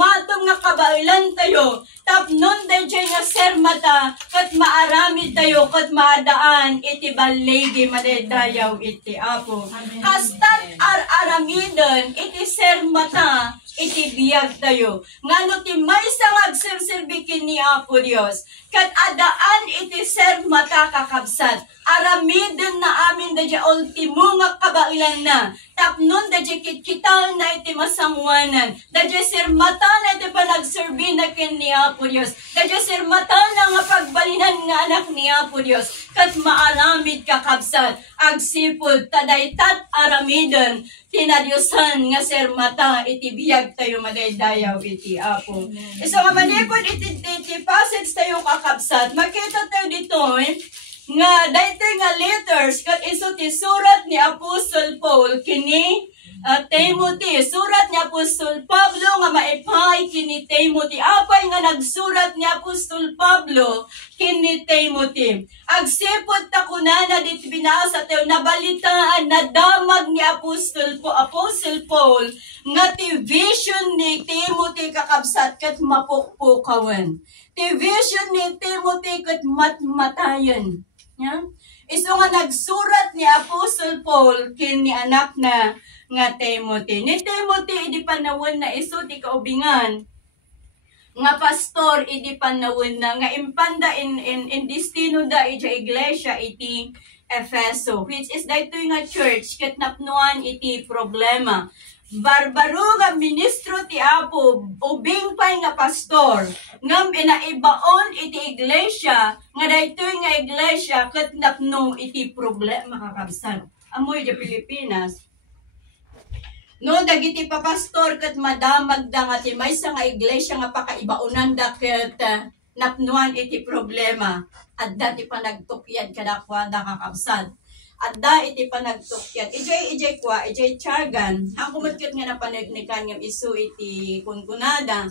matong nga kabailan tayo, tapnon dayjay nga sermata, kat maaramid tayo, kat maadaan, iti balegi madaydayaw iti Apo. Kastat aramidon, iti sermata, iti biyag tayo. Ngano ti may sangag sirsilbikin ni Apo Dios, kat adaan iti sermata kakabsat, aramidon na amin dayjay ultimo nga kabailan na, tapnon dayjay kitkital na iti masangwanan, dayjay sermata na iti panagserbi na kin ni Apo Dios, dayjay sermata na nga pagbalinan nga anak ni Apo Dios, kat maaramid kakabsat, agsipod tadaytat aramidon, tinadyosan nga sermata iti biyag tayo madaydayaw iti Apo. So nga manipod iti passage tayo kakabsat, makita tayo dito nga dayto nga letters kat iso ti surat ni Apostol Paul kini Timothy, surat ni Apostol Pablo nga maipay kini Timothy. Apay nga nagsurat ni Apostol Pablo kini Timothy. Agsipot ta kunana dit binasa tayo nabalitaan na damag ni Apostol Paul nga ti vision ni Timothy kakabsat kat mapukpukawan. Ti vision ni Timothy kat matmatayan. Yeah? Iso nga nagsurat ni Apostol Paul kini anak na nga Timothy. Ni Timothy idi panawon na iso ti kaubingan nga pastor idi panawon na nga impanda in destino da ija iglesia iti Efeso, which is daytoy nga church ket napnuan iti problema. Barbaro nga ministro ti Apo, ubing pay nga pastor, ngam inaibaon iti iglesia, nga daytoy nga iglesia ket napno iti problema kakabsan. Amoy di Pilipinas. No, dagiti pa pastor ket madamag da nga ti maysa nga iglesia nga pakaibaonan da ket napnuan iti problema. Adda ti panagtukyan kadakwa da kakabsan. Adda iti panagtukyan. Ijay kwa, ijay tiyagan. Ang kumatkit nga napanagnikan ng isu iti kunkunada.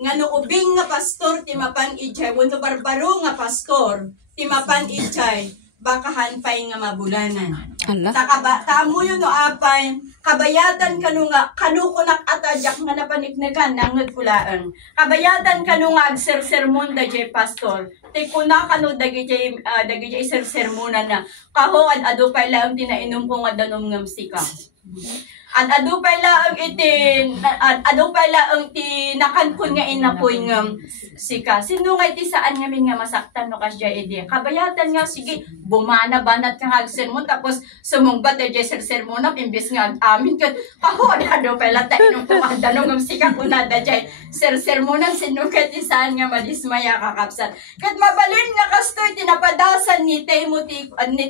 Nga no ubing nga pastor, timapan ijay. Wano barbaro nga pastor, timapan ijay. Bakahan pa'y nga mabulanan. Tamo yun no apay, kabayatan kanu nga, kanu kunak atadyak nga napaniknikan, nangod kulaan. Kabayatan kanu nga agsersermon da jay pastor. Te kuna kanu dagi jay sersermonan na, kaho ado pa'y laang tinainom ko nga danom ngam sika. Ado pa'y laang ti nakankun nga inapoy ngam sika. Sino nga iti saan ngamin nga masaktan no kasya ide. Kabayatan nga, sige, bumana banat nga agsermon, tapos sumungbat da jay sersermon na, imbis nga amin ka, kaho ado pa'y laang tainom ko nga danom ngam sika kuna da jay sersermonan, sino ka iti saan nga madismaya kakapsat. Kat mabalin nga kastoy tinapadasan ni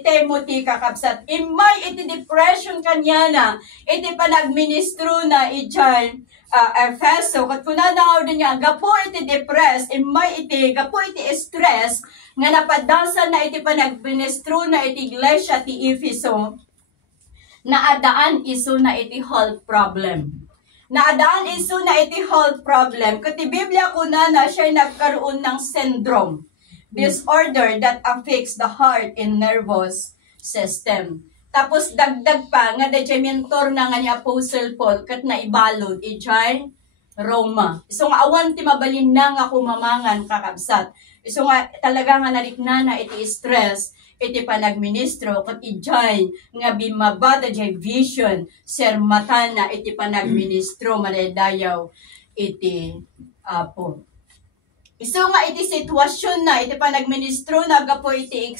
Timothy kakapsat. Imay iti depression kanya na, iti panagministro na ijay Efeso. Kat kunanaw din niya, gapo iti depressed, imay iti, gapo iti stress, nga napadasan na iti panagministro na iti iglesia ti Efeso, na adaan iso na iti health problem. Naadaan iso na iti health problem. Kat Biblia kunana siya nagkaroon ng syndrome, disorder that affects the heart and nervous system. Tapos dagdag pa nga dayjay mentor na nga ni Apostle Paul kat naibalod ijay Roma. So nga awan ti mabalin na nga kumamangan kakabsat. So nga talaga nga narikna na iti stress iti panagministro kat ijay nga bimaba dayjay vision sermatan na iti panagministro madaydayaw iti Apo. Iso nga iti sitwasyon na iti panagministro na gapo iti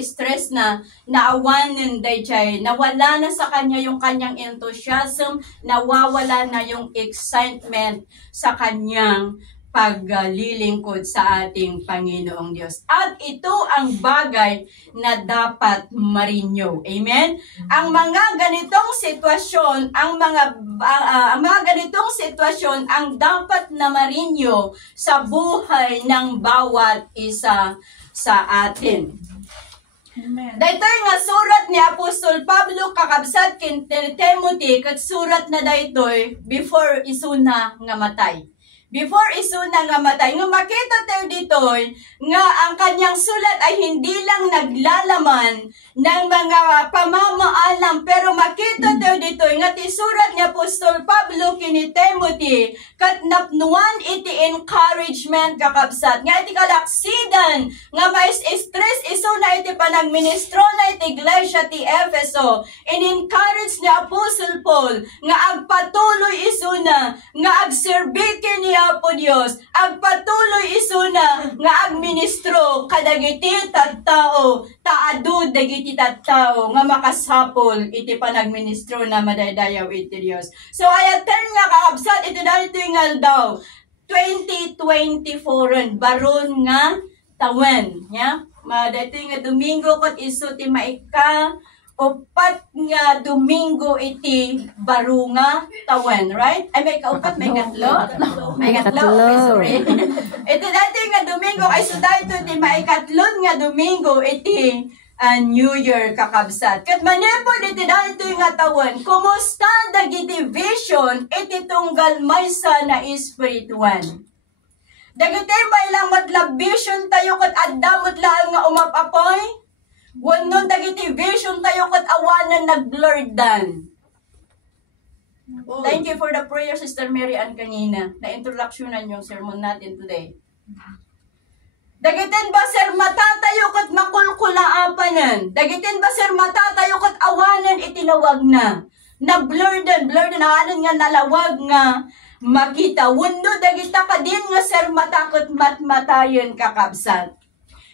stress na naawanan dayjay, nawala na sa kanya yung kanyang enthusiasm, nawawala na yung excitement sa kanyang paglilingkod sa ating Panginoong Diyos. At ito ang bagay na dapat marinyo. Amen? Ang mga ganitong sitwasyon, ang dapat na marinyo sa buhay ng bawat isa sa atin. Amen. Daytoy nga surat ni Apostol Pablo kakabsat ken Timothy ket surat na daytoy before isuna nga matay. Before isuna nga matay. Nga makita tayo dito nga ang kanyang sulat ay hindi lang naglalaman ng mga pamamaalam. Pero makita tayo dito nga tisurat ni Apostol Pablo kini Timothy kat napnuan iti encouragement kakabsat. Nga iti kalaksidan nga mais stress isuna iti panagministro na iti iglesia ti Efeso. In-encourage ni Apostle Paul nga agpatuloy isuna nga agserbiki ni Apo Dios, agpatuloy isuna nga agministro kadagiti tattao, taadu dagiti tattao nga makasapol iti panagministro na madaydayaw iti Dios. So ay attend nga kakabsat iti dahito ingal daw 2024 baron nga tawen, ya? Madayto nga Domingo kot isu ti maika upat nga Domingo iti baro nga tawen, right? Ay, may kaupat, may katlo? May katlo, okay, sorry. Ito dati nga Domingo, ay so dahito iti may katlon nga Domingo iti New Year kakabsat. Kat manipod iti dahito nga tawen, kumusta dagiti vision iti tunggal maysa na espirituan? Dagiti may lang matla vision tayo kat addamot lang nga umapapoy? Wanon dagiti vision tayo kat awanan nag-Lordan. Thank you for the prayer, Sister Mary Ann kanina. Na-introductionan yung sermon natin today. Dagitin ba, sir, matatayo kat makulkulaapanan? Dagitin ba, sir, matatayo kat awanan itinawag na? Na-Lordan, anan nga nalawag nga makita. Wano dagita ka din nga, sir, matakot matmatayon kakabsat.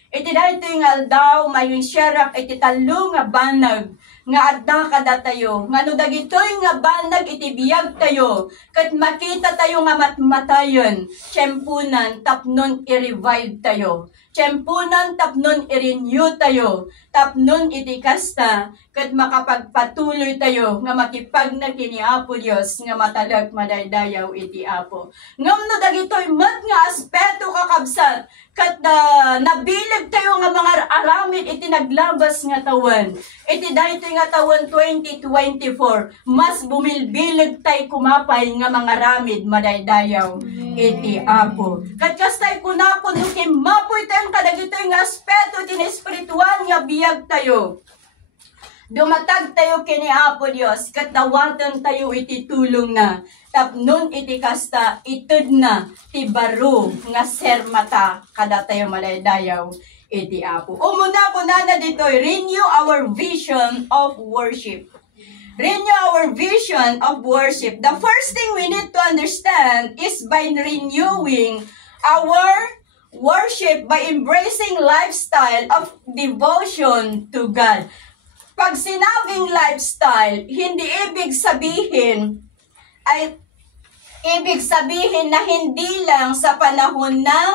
Iti dahito yung aldaw, mayung syarak, iti talo nga banag, nga adda kada tayo. Nga no dagitoy nga banag, iti biyag tayo, kat makita tayo nga matmatayon, tiyempunan, tapnon i-revive tayo. Tiyempunan, tapnon i-renew tayo. Tapnon iti kasta, kat makapagpatuloy tayo, nga makipag na kini Apo Diyos, nga matalag madaydayaw iti Apo. Ngam no dagitoy mat nga aspeto kakabsat, kat nabilib tayo nga mga aramid iti naglabas nga tawen. Iti dahito nga tawen 2024, mas bumilbilig tayo kumapay nga mga ramid madaydayaw iti Apo. Kat kastay kunapon nukim mapoy tayong kadagito nga aspeto iti espiritual nga biyag tayo. Dumatag tayo kini Apo Dios, kat dawatan tayo iti tulong na. Tapnon iti kasta, itud na, ti baro nga sermata, kada tayo malaydayaw iti Apo. Umuna ko na dito, renew our vision of worship. Renew our vision of worship. The first thing we need to understand is by renewing our worship by embracing lifestyle of devotion to God. Pag sinabing lifestyle, hindi ibig sabihin na hindi lang sa panahon ng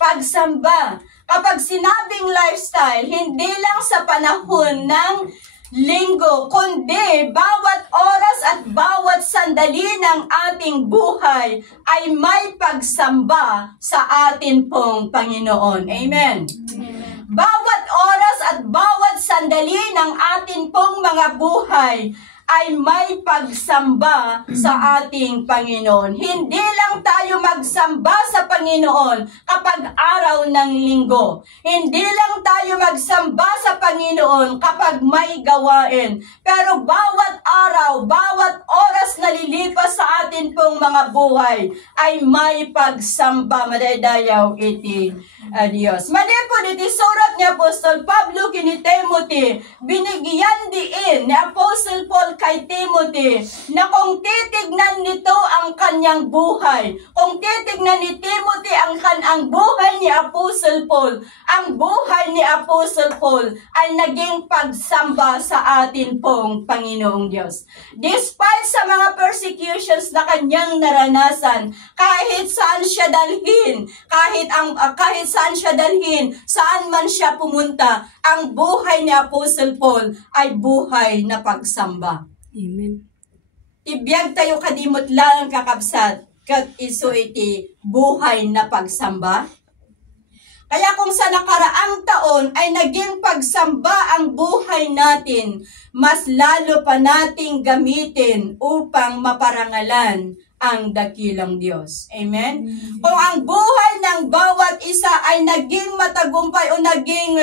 pagsamba. Kapag sinabing lifestyle, hindi lang sa panahon ng linggo, kundi bawat oras at bawat sandali ng ating buhay ay may pagsamba sa atin pong Panginoon. Amen. Bawat oras at bawat sandali ng atin pong mga buhay ay may pagsamba sa ating Panginoon. Hindi lang tayo magsamba sa Panginoon kapag araw ng linggo. Hindi lang tayo magsamba sa Panginoon kapag may gawain. Pero bawat araw, bawat oras na lilipas sa atin pong mga buhay ay may pagsamba. Madaydayaw iti Diyos. Manipod iti surat ni Apostol Pablo kini Timothy, binigyan diin ni Apostle Paul kay Timothy na kung titignan nito ang kanyang buhay, kung titignan ni Timothy ang buhay ni Apostle Paul, ang buhay ni Apostle Paul ay naging pagsamba sa atin pong Panginoong Diyos. Despite sa mga persecutions na kanyang naranasan, kahit saan siya dalhin, kahit saan siya dalhin, saan man siya pumunta, ang buhay ni Apostle Paul ay buhay na pagsamba. Amen. Tibiyag tayo kadimot lang kakabsat, kat iso iti buhay na pagsamba. Kaya kung sa nakaraang taon ay naging pagsamba ang buhay natin, mas lalo pa nating gamitin upang maparangalan ang dakilang Diyos. Amen? Kung ang buhay ng bawat isa ay naging matagumpay o naging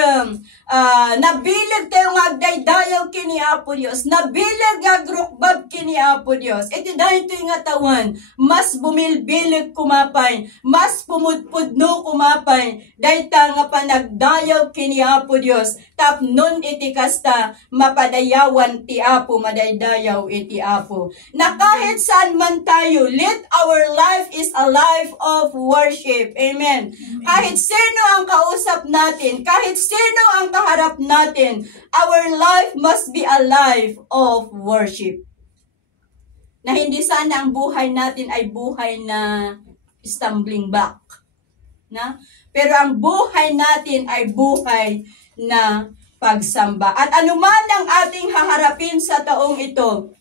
nabilig tayo nga agdaydayaw kini Apo Diyos, nabilig agrukbab kini Apo Diyos, iti dahil ito nga tawan, mas bumilbilig kumapay, mas pumudpudno kumapay, dahil nga panagdayaw kini Apo Diyos, tapnon iti kasta, mapadayawan ti Apo, madaydayaw iti Apo. Na kahit saan man tayo, let our life is a life of worship. Amen. Kahit sino ang kausap natin, kahit sino ang kaharap natin, our life must be a life of worship. Na hindi sana ang buhay natin ay buhay na stumbling block. Na? Pero ang buhay natin ay buhay na pagsamba. At anuman ang ating haharapin sa taong ito,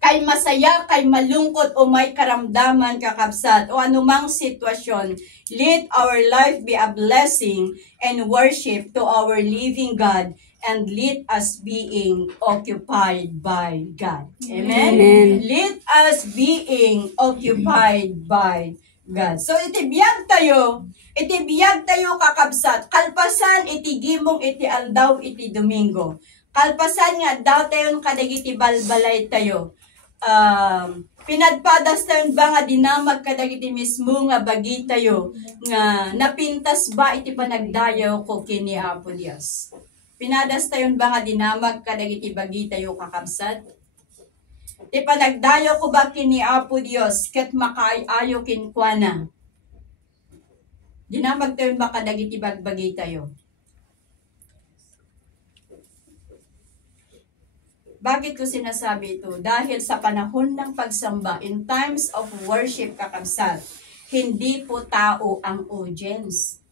kay masaya, kay malungkot, o may karamdaman, kakabsat, o anumang sitwasyon, let our life be a blessing and worship to our living God, and let us being occupied by God. Amen? Amen. Let us being occupied by God. So, itibiyag tayo kakabsat, kalpasan iti gimong iti aldaw iti Domingo. Kalpasan nga, daw tayo kadagiti balbalay tayo. Pinadpadas tayo ba nga dinamag kadagiti mismo nga bagi tayo nga napintas ba iti panagdayaw ko kini Apo Dios. Pinadas tayo ba nga dinamag kadagiti bagi tayo kakabsat? Iti panagdayaw ko ba kini Apo Dios ket makaayo kinkwana? Dinamag tayo ba kadagiti bagbagi tayo? Bakit ko sinasabi ito? Dahil sa panahon ng pagsamba, in times of worship, kakabsat, hindi po tao ang audience.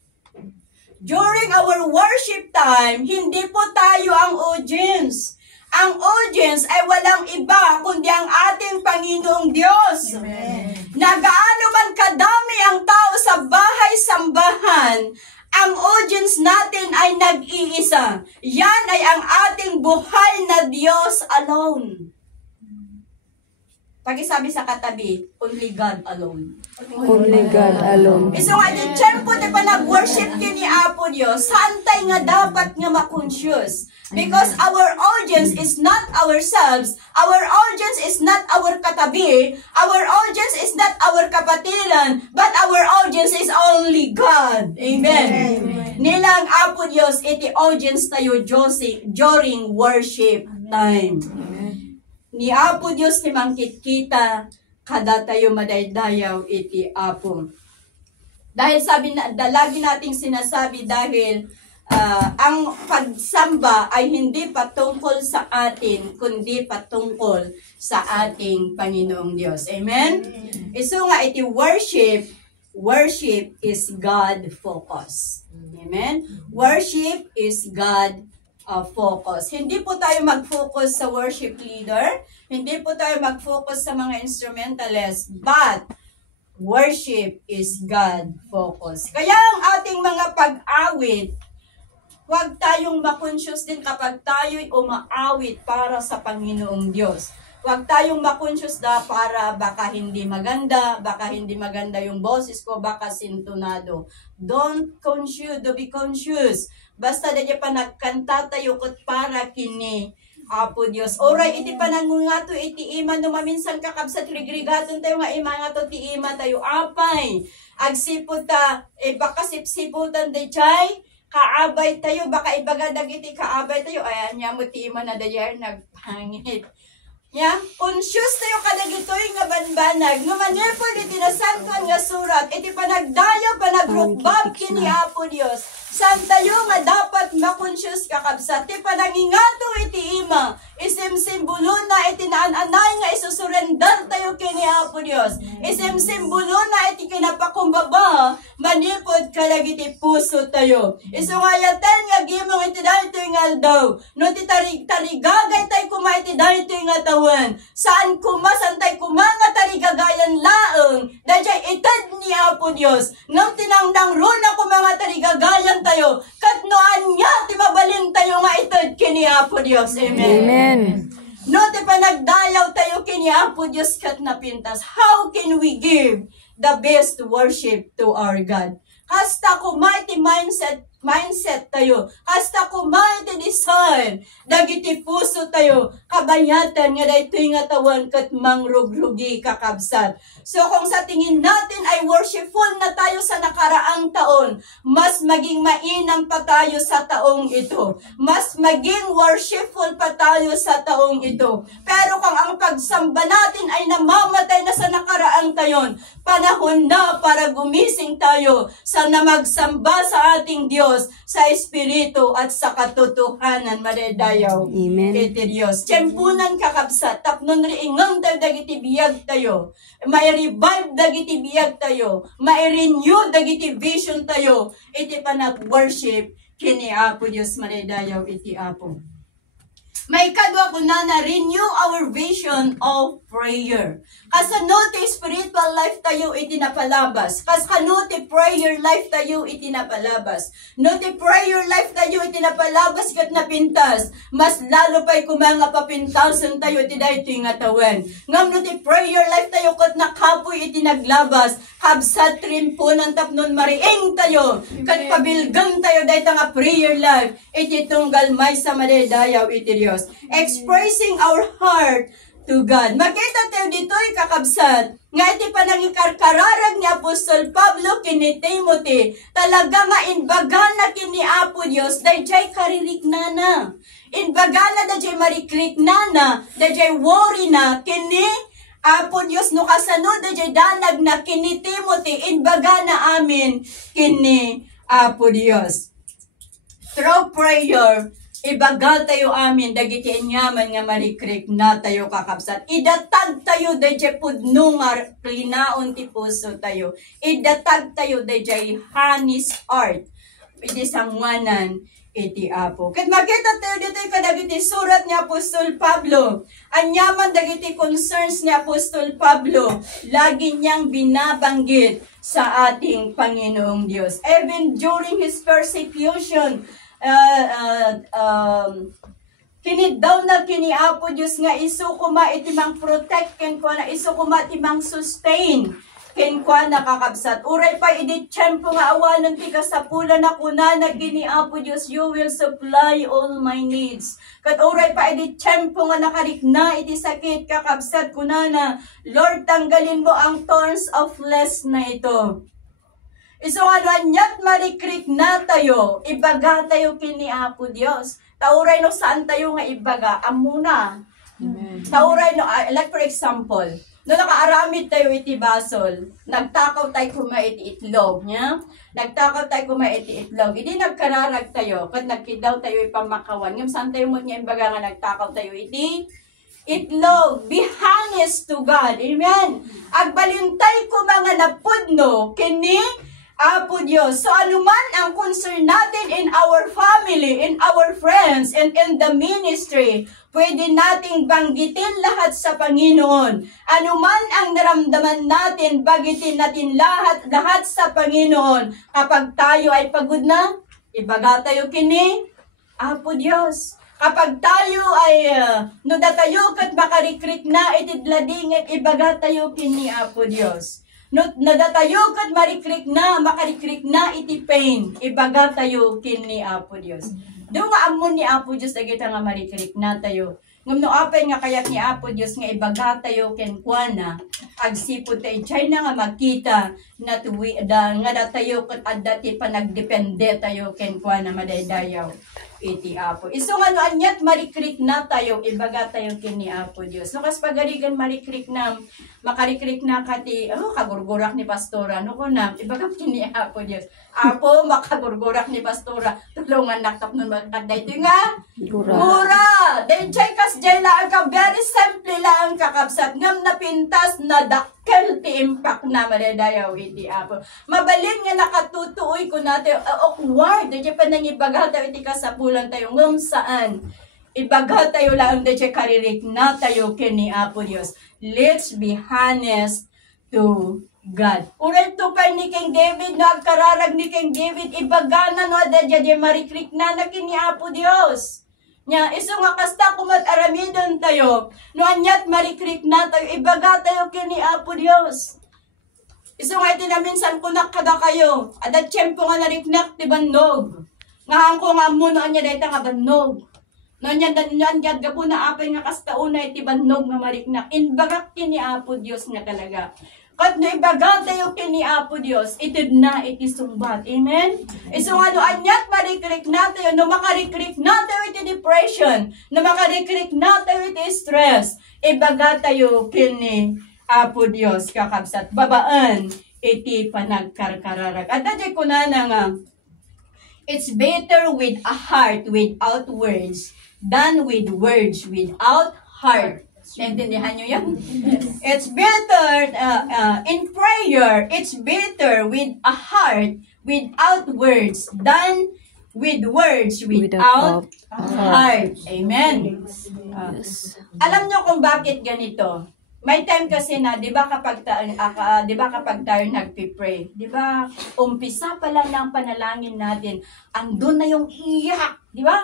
During our worship time, hindi po tayo ang audience. Ang audience ay walang iba kundi ang ating Panginoong Diyos. Amen. Na gaano man kadami ang tao sa bahay-sambahan, ang audience natin ay nag-iisa. Yan ay ang ating buhay na Diyos alone. Pakisabi sa katabi, only God alone. Only God alone. So nga, di tiyempo di pa nag-worship kini Apo Diyos, saan tayo nga dapat nga ma-conscious? Because our audience is not ourselves, our audience is not our katabi, our audience is not our kapatiran, but our audience is only God. Amen. Amen. Nilang Apo Diyos, iti audience tayo during worship time. Ni Apo Diyos ni mangkit kita, kada tayo madaydayaw iti Apo. Dahil sabi na, lagi nating sinasabi dahil ang pagsamba ay hindi patungkol sa atin, kundi patungkol sa ating Panginoong Diyos. Amen? Iso nga iti worship is God focus. Amen? Worship is God focus. Hindi po tayo mag-focus sa worship leader, hindi po tayo mag-focus sa mga instrumentalists, but worship is God focus. Kaya ang ating mga pag-awit, huwag tayong makonsyos din kapag tayo'y umaawit para sa Panginoong Diyos. Huwag tayong makonsyos na para baka hindi maganda yung boses ko, baka sintonado. Don't be conscious. Basta na pa nagkanta tayo kot para kini Apo Diyos. Oray, iti panangungato, iti ima no maminsan kakabsat rigrigaton tayo nga ima nga to, ti ima tayo apay. Agsipot ta, baka sipsiputan de chay, kaabay tayo, baka ibagadag iti kaabay tayo. Ayan niya mo ti ima na dayar nagpangit. Ya, conscious tayo kadagitoy nga banbanag. No manipod iti nasantuan nga surat, iti panagdayo, panagrukbab kini Apo Diyos. San tayo nga dapat makonsyos kakabsat, ti panangingato iti ima, isimsimbulo na iti naan-anay nga isusurrender tayo kini Apo Diyos. Isimsimbulo na iti kinapakumbaba, manipod kalagiti puso tayo. Isungayaten nga gimong iti dahito nga aldaw, no ti tarigagay tayo kuma iti dahito nga tawan, saan kumasan tayo kumanga tarigagayan laeng, dahil itad ni Apo Diyos, ngam tinangdang runa kumanga tarigagayan tayo, katnoan niya, timabalin tayo nga itad kini Apo Diyos. Amen. Amen. No, ti panagdayaw tayo kini Apo Diyos kat napintas. How can we give the best worship to our God? Hasta kumaiti mindset tayo. Hasta kumaiti design. Dagiti puso tayo. Kabayatan nga daytoy nga tawan kat mangrugrugi kakabsat. So kung sa tingin natin ay worshipful na tayo sa nakaraang taon, mas maging mainam pa tayo sa taong ito. Mas maging worshipful pa tayo sa taong ito. Pero kung ang pagsamba natin ay namamatay na sa nakaraang taon, panahon na para gumising tayo sa na magsamba sa ating Diyos sa Espiritu at sa katotohanan. Madaydayaw. Amen. Iti Diyos. Tiyempunan kakabsat. Tapnon riingang tayo dagiti biyag tayo. May revive dagiti biyag tayo. May renew dagiti vision tayo. Iti panag-worship kini Apo Diyos. Madaydayaw iti Apo. May kadwa ko na renew our vision of prayer. Kasanote spiritual life tayo itinapalabas. Kasanote prayer life tayo itinapalabas. Note prayer life tayo itinapalabas kat napintas. Mas lalo pa'y kumanga papintasan tayo itiday ito yung atawan. Ngam note prayer life tayo kat nakapoy itinaglabas. Habsat rin po ng tapnon mariing tayo. Kat pabilgang tayo dahil nga prayer life. Ititunggal may sa madaydayaw iti Diyos. Expressing our heart to God. Makita tayo dito'y kakabsat. Nga iti panangikarkararag ni Apostol Pablo kini Timothy. Talaga nga inbaga na kini Apo Diyos. Dayjay kaririknana. Inbaga na dayjay marikriknana. Dayjay worry na kini Apo Diyos. No kasano dayjay danag na kini Timothy. Inbaga na amin kini Apo Diyos. Through prayer, ibagal tayo amin, dagiti inyaman nga marikrik na tayo kakabsat. Idatag tayo, dayjay pudno nga klinaon ti puso tayo. Idatag tayo, dayjay hanis art. Iti sangwanan, iti Apo. Kat makita tayo dito kadagiti surat ni Apostol Pablo. Anyaman dagiti concerns ni Apostol Pablo. Lagi niyang binabanggit sa ating Panginoong Diyos. Even during his persecution, kinid daw na kini Apo Diyos nga isu kuma itimang protect ken kwa na isu kuma timang sustain ken kwa nakakabsat. Uray pa idi tiyempo nga awanan ti kasapula na kuna na kini Apo Diyos, you will supply all my needs. Kat uray pa idi tiyempo nga nakarikna iti sakit kakabsat kuna na, Lord tanggalin mo ang thorns of flesh na ito. Iso nga nyat marikrik na tayo, ibaga tayo kini Apo Diyos. Tauray no saan tayo nga ibaga, amuna. Tauray no, like for example, no nakaaramid tayo iti basol, nagtakaw tayo kumaiti itlog, nya? Nagtakaw tayo kumaiti itlog, hindi nagkararag tayo, kat nagkidaw tayo ipamakawan. Ngam saan tayo mo niya ibaga nga nagtakaw tayo iti itlog. Be honest to God. Amen. Agbalintay ko mga napudno, kini Apo Diyos. So anuman ang concern natin in our family, in our friends, and in the ministry, pwede nating banggitin lahat sa Panginoon. Anuman ang naramdaman natin, banggitin natin lahat sa Panginoon. Kapag tayo ay pagod na, ibaga tayo kini Apo Diyos. Kapag tayo ay nudatayo kat makarikrik na itidladingit, ibaga tayo kini Apo Diyos. Nadatayo kat marikrik na, makarikrik na iti pain, ibaga tayo kini Apo Diyos. Doon nga amon ni Apo Diyos, agita nga marikrik na tayo. Ngam no apay nga kayat ni Apo Diyos nga ibaga tayo kenkwana, agsipod tayo, chay na nga makita, nga datayo kat adati panagdepende tayo kenkwana madaydayaw. Iti Apo. Iso nga no anyat marikrik na tayo, ibaga tayo kini Apo Diyos. No kas pagarigan marikrik na, makarikrik na kati, kagurgurak ni Pastora. No ko na, ibaga kini Apo Diyos. Apo, makagurgurak ni Pastora. Tulungan nakap nun magkaday. Ito nga, mura! Then chay kas jay lang ka, very simple lang kakabsat. Ngam napintas na dakkel ti impact na madadayaw iti Apo. Mabalin nga nakatutuoy ko natin, awkward. Dito pa nang ibaga tayo iti kasapulan tayo. Ngam saan? Ibaga tayo lang dito karirik na tayo kini Apo Diyos. Let's be honest to God. Uray to pa ni King David, nagkararag ni King David, ibaga na no, dadya marikrik na kini Apo Diyos. Nya, iso nga kasta kumat aramidon tayo, no anyat marikrik na tayo, ibaga tayo kini Apo Dios. Iso nga iti na minsan kunak kada kayo, adat tiyempo nga nariknak ti bannog. Nga hangko nga muno anya dayta nga bannog. No nya danyan gad gapo na apay nga kasta una iti bannog nga mariknak. Inbagak kini Apo Dios nga talaga. Kat no ibaga tayo kini Apo Dios, itid na iti sumbat. Amen? Iso nga no anyat marikrik na tayo, no makarikrik na tayo iti depression, no makarikrik na tayo iti stress, ibaga tayo kini Apo Dios kakabsat. Babaan iti panagkarkararag. At dadya ko na nga, it's better with a heart without words than with words without heart. Naintindihan nyo yan? It's better, in prayer, it's better with a heart without words than with words without heart. Amen. Alam nyo kung bakit ganito? May time kasi na, 'di ba kapag tayo nagpi-pray, 'di ba? Umpisa pa lang ng panalangin natin, andun na yung iyak, 'di ba?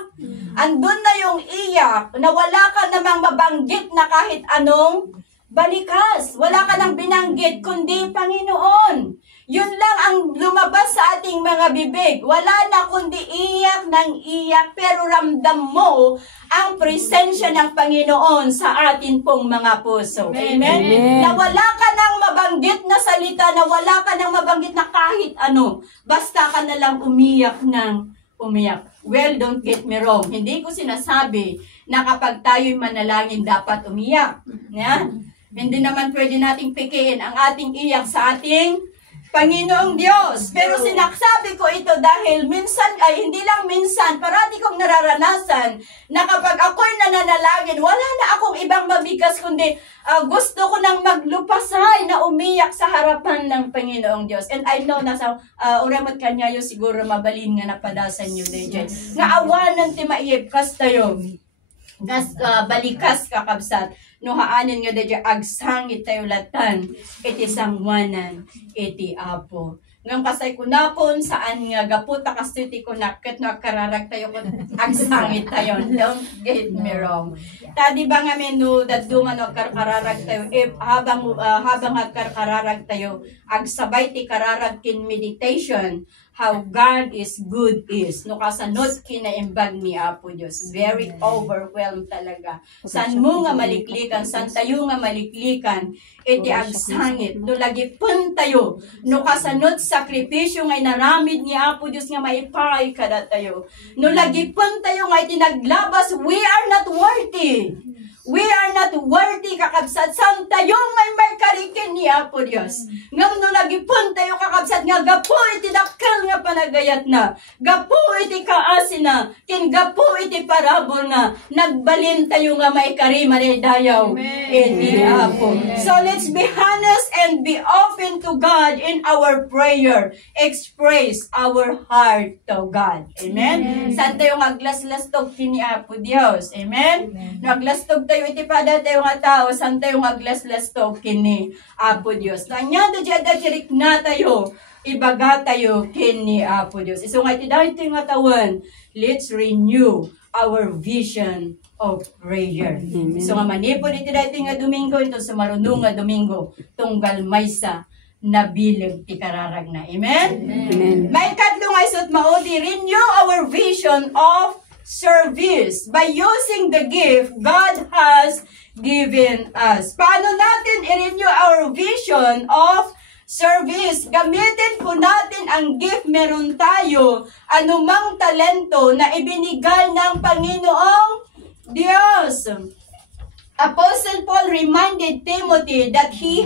Andun na yung iyak na wala ka namang mabanggit na kahit anong balikas. Wala ka nang binanggit kundi Panginoon. Yun lang ang lumabas sa ating mga bibig. Wala na kundi iyak ng iyak, pero ramdam mo ang presensya ng Panginoon sa atin pong mga puso. Amen? Amen. Na wala ka nang mabanggit na salita, na wala ka nang mabanggit na kahit ano. Basta ka na lang umiyak ng umiyak. Well, don't get me wrong. Hindi ko sinasabi na kapag tayo'y manalangin dapat umiyak. Yeah? Hindi naman pwede nating pikiin ang ating iyak sa ating Panginoong Diyos. Pero sinaksabi ko ito dahil minsan, ay hindi lang minsan, parati kong nararanasan na kapag ako'y nananalangin, wala na akong ibang mabigas kundi gusto ko nang maglupasay na umiyak sa harapan ng Panginoong Diyos. And I know na sa uramot kanyayo siguro mabalin nga napadasan nyo DJ. Nga awanan ti maiyip kas tayo. Balikas kakabsat. No haanin nga dadya agsangit tayo latan, iti sangwanan, iti Apo. Ngam kasay kunakon, saan nga gaputa kastiti kunakit no kararag tayo kung agsangit tayo. Don't get me wrong. Tadi ba nga menu, daduma no kararag tayo, habang kararag tayo, agsabay ti kararag kin meditation, how God is good is. No kasanot kinaimbag ni Apo Diyos. Very overwhelmed talaga. San mo nga maliklikan, san tayo nga maliklikan, iti agsangit. No lagi pun tayo. No kasanot sakripisyo ngay naramid ni Apo Diyos nga maipay kada tayo. No lagi pun tayo nga iti naglabas, we are not worthy. We are not worthy kakabsat. San tayong may karikin ni Apo Diyos. Ngam no lagi pun tayo kakabsat nga gapo iti dakkel nga panagayat na. Gapo iti kaasin na. Kin gapo iti parabol na. Nagbalin tayo nga may kariman dayaw. Iti Apo. So let's be honest and be open to God in our prayer. Express our heart to God. Amen? San tayo nga aglas-lastog kini Apo Diyos. Amen? Naglastog tayo iti pada tayo nga tao, san tayo nga aglas-lastog kini Apo Diyos. Tanya da jada kirik na tayo, ibaga tayo kini Apo Diyos. Iso nga iti dahil tayo nga tawan, let's renew our vision of prayer. So nga manipod iti dahil nga Domingo, ito sa marunong nga Domingo, tunggal maysa nabilig ti kararag na. Amen? Amen. May kadlo nga isot maudi, renew our vision of service by using the gift God has given us. Paano natin i-renew our vision of service? Gamitin po natin ang gift meron tayo, anumang talento na ibinigay ng Panginoong Diyos. Apostle Paul reminded Timothy that he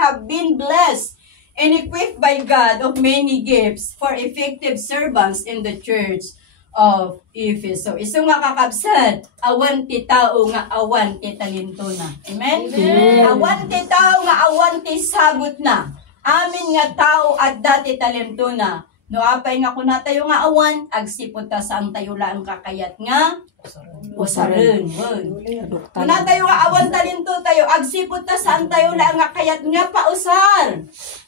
have been blessed and equipped by God of many gifts for effective servants in the church of Ephesus. Iso nga kakabsat, awan ti tao nga awan ti talento na. Amen? Amen. Awan ti tao nga awan ti sagot na. Amin nga tao at dati talento na. No apay nga kuna tayo nga awan, agsipot ta saan tayo lang kakayat nga usaren. Kuna tayo nga awan talento tayo, agsipot ta saan tayo lang kakayat nga pausar.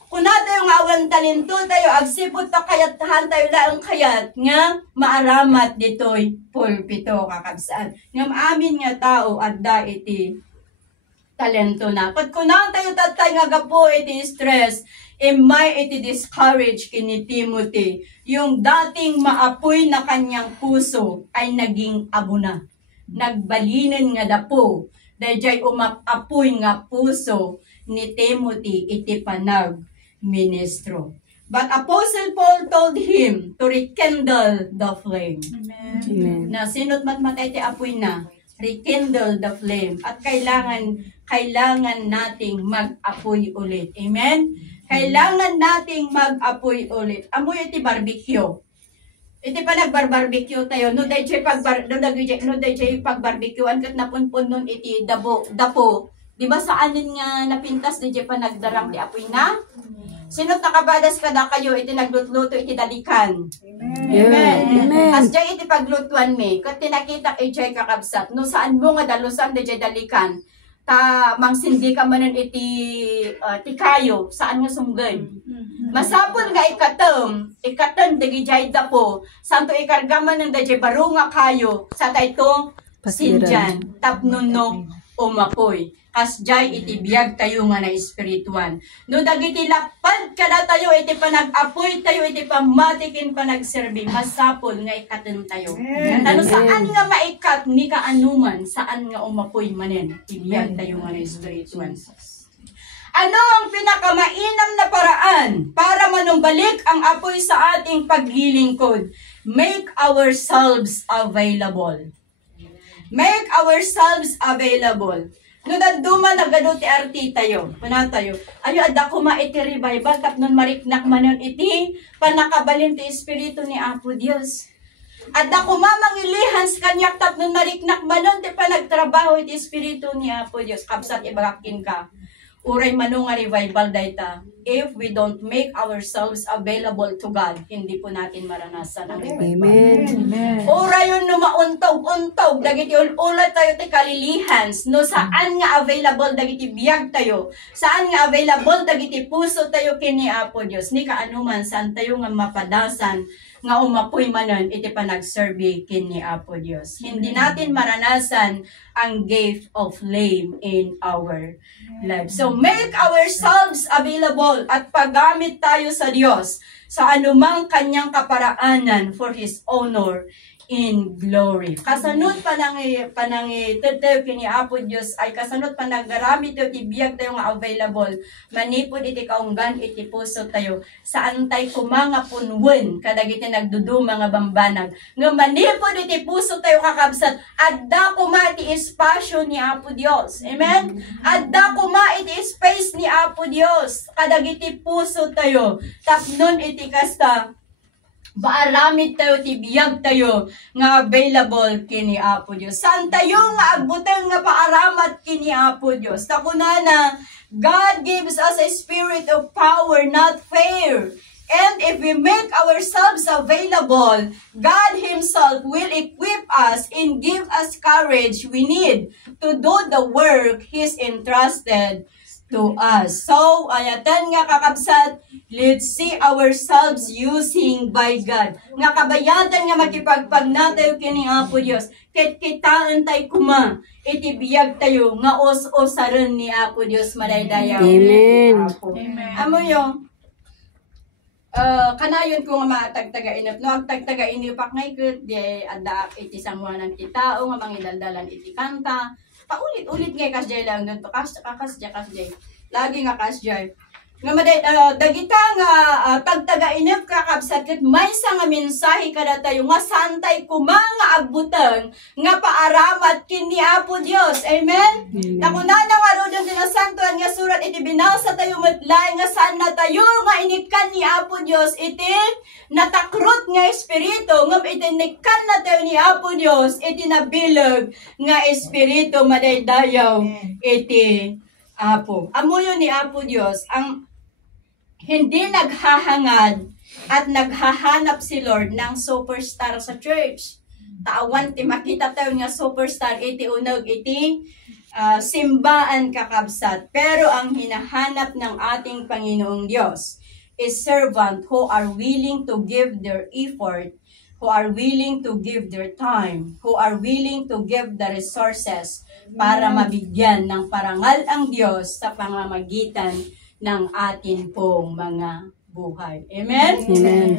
Kung tayo nga awan talento tayo, agsipot ta kayatahan tayo laang kayat, nga maaramat dito'y pulpito kakabsaan. Nga maamin nga tao, adda iti talento na. Pag kunang tayo tatay nga gapo iti stress, may iti discourage kini Timothy. Yung dating maapoy na kanyang puso ay naging abo na. Nagbalinin nga dapo. Dahil umapapoy nga puso ni Timothy iti panag ministro. But Apostle Paul told him to rekindle the flame. Amen. Na sinot matmatay ti apoy na, rekindle the flame. At kailangan nating mag-apoy ulit. Amen? Kailangan nating mag-apoy ulit. Amoy iti barbecue. Iti pa nagbar-barbecue tayo. No dayjay pag-barbecuean kat napunpun nun iti dapo. Di ba sa anin nga napintas dayjay pa nagdarang di apoy na? Sino nakabadas kada kayo iti naglutluto iti dalikan? Amen. Amen. As jay iti paglutuan mi, kat tinakita ijay kakabsat. No saan mo nga dalusan dayjay dalikan? Ta mangsindi ka manen iti tikayo saan nga sunggan. Masapol nga ikatem dagijay dapo santo ikarga manen dayjay baro nga kayo sa taytong sinjan tapnunno umapoy. Kas jay iti biyag tayo nga na espirituan. No dagiti lapad kada tayo iti panag-apoy tayo iti pamatikin panagserbi masapol nga ikaten tayo. Tano saan nga maikat ni kaanuman saan nga umapoy manen ibiyag tayo nga na espirituan. Ano ang pinakamainam na paraan para manumbalik ang apoy sa ating paglilingkod? Make ourselves available. Make ourselves available. No daduma nagado ti arti tayo. Kuna tayo. Ayo adda ko iti revival tapnon mariknak manon iti panakabalin ti espiritu ni Apo Dios. Adda ko mangilihans kanyak tapnon mariknak manon ti panagtrabaho iti espiritu ni Apo Dios. Kapsat ibagakin ka. Uray manong nga revival dayta. If we don't make ourselves available to God, hindi po natin maranasan ang revival. Amen. Uray yun no mauntog, dagiti ulat tayo ti kalilihans, no saan nga available dagiti biyag tayo, saan nga available dagiti puso tayo kini Apo Dios, ni kaanuman saan tayo nga mapadasan, nga umapoy manon iti panagserbi kini Apo Dios. Hindi natin maranasan ang gift of flame in our life. So make ourselves available at paggamit tayo sa Diyos sa anumang kanyang kaparaanan for His honor in glory. Kasanod panang tetew kini Apo Dios ay kasanod panagaramit tayo tibiyag tayo nga available. Manipod iti kaunggan iti puso tayo. Saan tayo kumanga punwen kadagiti nagduduma nga bambanag. Nga manipod iti puso tayo kakabsat. Adda kuma iti espasyo ni Apo Dios. Amen? Adda kuma iti space ni Apo Dios. Kadagiti puso tayo. Tapnon iti kasta baaramid tayo, tibiyag tayo, nga available kini Apo Dios. Saan tayo nga agbuteng nga paaramat kini Apo Dios. Takunana, God gives us a spirit of power, not fear. And if we make ourselves available, God Himself will equip us and give us courage we need to do the work He's entrusted to us. So, ayatan nga kakabsat, let's see ourselves using by God. Nga kabayatan nga makipagpag na tayo kini Apo Dios. Ket kitaan tayo kuma, itibiyag tayo nga os-osaran ni Apo Dios madaydayaw. Amen. Amen. Amo yung kanayon ko nga matagtaga-inip. No, agtagtaga-inip ngay ket di ada iti sangwanan ti tao nga mangidaldalan iti kanta. Paulit-ulit nga kasjay lang doon to kasjay. Lagi nga kasjay. Nga maday dagita nga tagtaga-inip kakabsat ket maysa nga mensahe kada tayo nga santay kumanga agbuteng nga paaramat kini Apo Dios. Amen. Nakunana nga ro diyan sinasantuan nga surat iti binasa tayo metlay nga saan na tayo nga inikan ni Apo Dios iti natakrut nga espiritu ngem iti nikan na tayo ni Apo Dios iti nabilog nga espiritu madaydayaw iti Apo. Amuyo ni Apo Dios ang hindi naghahangad at naghahanap si Lord ng superstar sa church. Tawan ti makita tayo nga superstar iti uneg iti simbaan kakabsat. Pero ang hinahanap ng ating Panginoong Diyos is servant who are willing to give their effort, who are willing to give their time, who are willing to give the resources para mabigyan ng parangal ang Diyos sa pamamagitan ng atin pong mga buhay. Amen? Amen.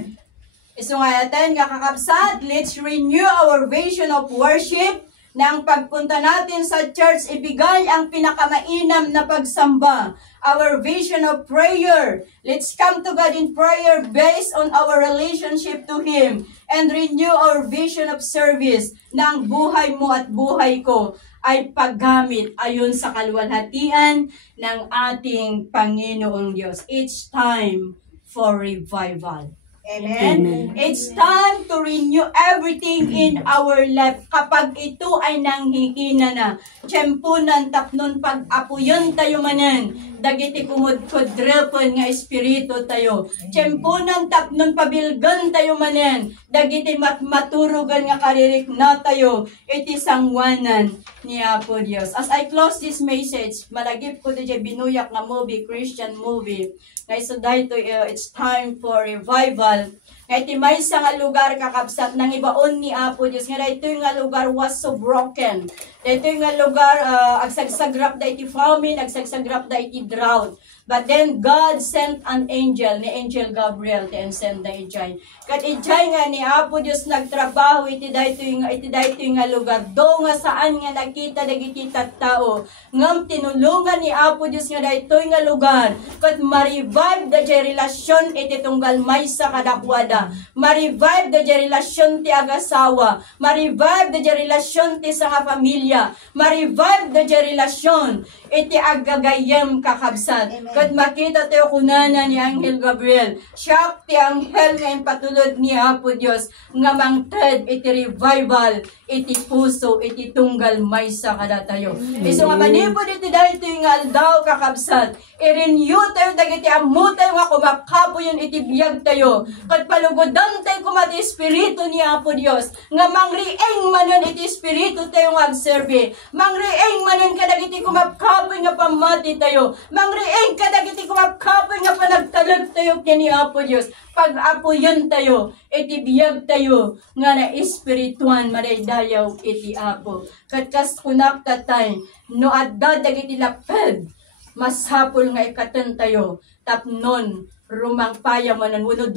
So ngayon, kakakabsat, let's renew our vision of worship. Nang pagpunta natin sa church, ibigay ang pinakamainam na pagsamba. Our vision of prayer. Let's come to God in prayer based on our relationship to Him. And renew our vision of service. Na ang buhay mo at buhay ko ay paggamit ayon sa kaluwalhatian ng ating Panginoong Diyos. It's time for revival. Amen? It's time to renew everything in our life. Kapag ito ay nanghihina na, tiyempunan, tapnon, pag-apuyon tayo manan, dagiti kumudkudrepon nga espiritu tayo. Tiyempunan, tapnon, pabilgan tayo manan, dagiti maturugan nga karirik na tayo, iti sangwanan ni Apo Dios. As I close this message, malagip ko DJ binuyak nga movie, Christian movie, nga iso dahito, it's time for revival. Nga iti may sa nga lugar kakabsat nang ibaon ni Apo Diyos. Nga ito yung nga lugar was so broken. Ito yung nga lugar, agsagsagrap da iti famine, agsagsagrap da iti drought. But then God sent an angel, ni Angel Gabriel, and send the Ijay. Kat Ijay nga ni Apo Diyos nagtrabaho, iti dahito yung nga lugar. Do nga saan nga nakita dagiti tao. Ngam tinulungan ni Apo Diyos nga dahito yung nga lugar. Kat ma-revive da jay relasyon iti tunggal may sa kadakwada. Ma-revive da jay relasyon ti agasawa. Ma-revive da jay relasyon ti sa nga pamilya. Ma-revive da jay relasyon iti agagayam kakabsat. Kat makita tayo kunana ni Angel Gabriel. Siya ti anghel ngayon patulod ni Apo Diyos nga mangted iti revival, iti puso, iti tunggal may sa kada tayo. Iso nga manipod iti dahito yung aldaw kakabsat. I-renew tayo dagiti amu tayo nga kumakapo yun iti biyag tayo. Kat palugodan tayo kumati espiritu ni Apo Diyos. Nga mangrieng manon iti espiritu tayo nga agserbi. Mangrieng manon kadagiti kumakapo nga pamati tayo. Mangrieng kadagiti kumakapoy nga panagtalag tayo kini Apo Diyos. Pag-apoyan tayo, iti biyag tayo, nga na espirituan madaydayaw iti Apo. Katkas kunak tatay, no adda dagiti laped, mas hapol nga ikatan tayo, tapnon, rumang paya manan, wano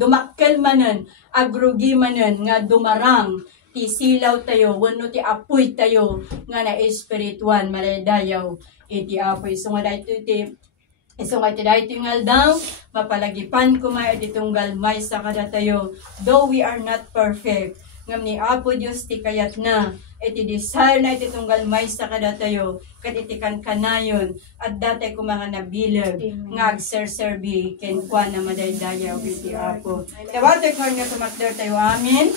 dumakkel manan, agrugi manan, nga dumarang, ti silaw tayo, wano ti apoy tayo, nga na espirituan madaydayaw iti Apo. So nga dahito iti yung aldaw, mapalagipan ko may iti tunggal may sa kada tayo. Though we are not perfect, ngam ni Apo Diyos ti kayat na, iti desire na iti tunggal may sa kada tayo, kat iti kanayon, at dati ko mga nabilag, nga agserserbi, kenkwa na madaydayaw iti Apo. Tawate ko nga tumakder tayo, amin.